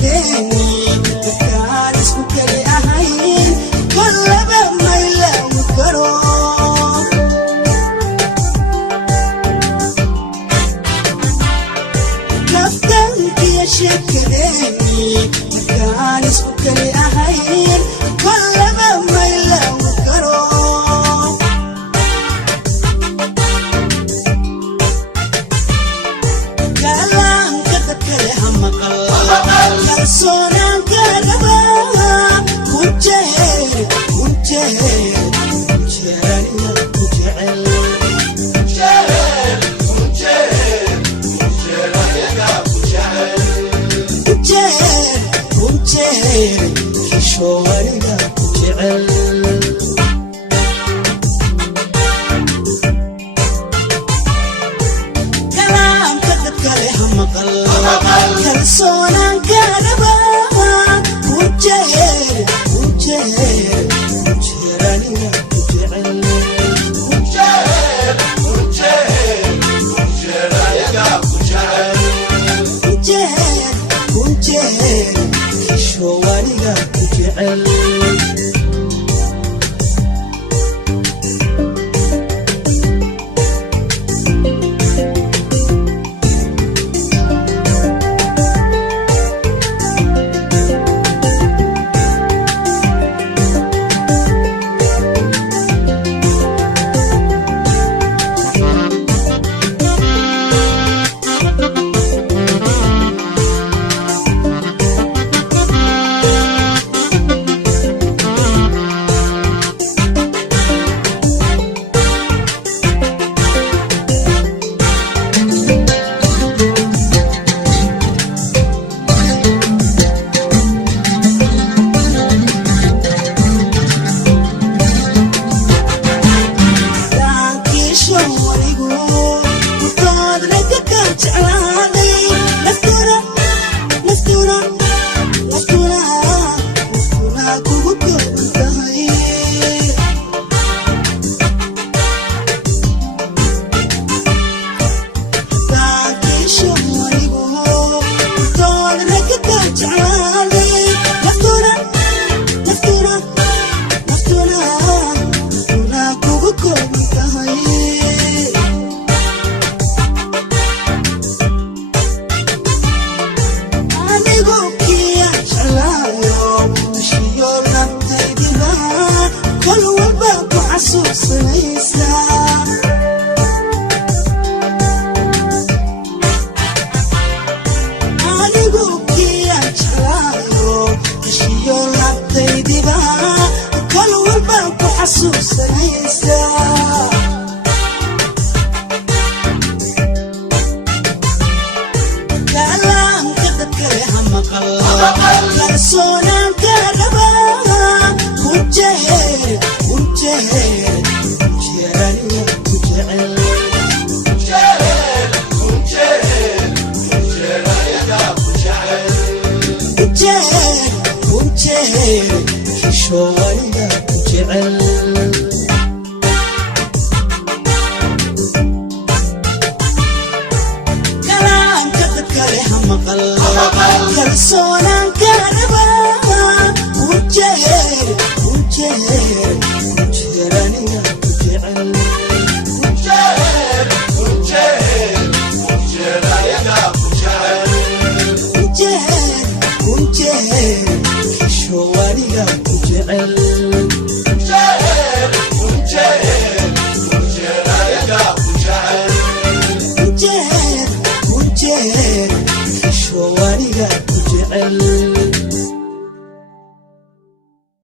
sheekadeeni dadkaan isku kali ahayn kollaba ma ilaawi karo naftankiya sheekadeeni dadkaan isku kali ahayn kollaba ma ilaawi karo kalsoonaan kaagaba kunjeeraniya ku jecel kishoowaniga ku jecel kalaamka dadka leh ha maqal kalsoonaan kaagaba kunjeeraniya ku jecel kishoowaniga ku jecel kalsoonaan kaagaba kunjeeraniya ku jecel kishoowaniga ku jecel kalaamka dadka leh ha maqal kalsoonaan kaagaba kunjeeraniya ku jecel kishoowaniga ku jecel kishoowaniga ku jecel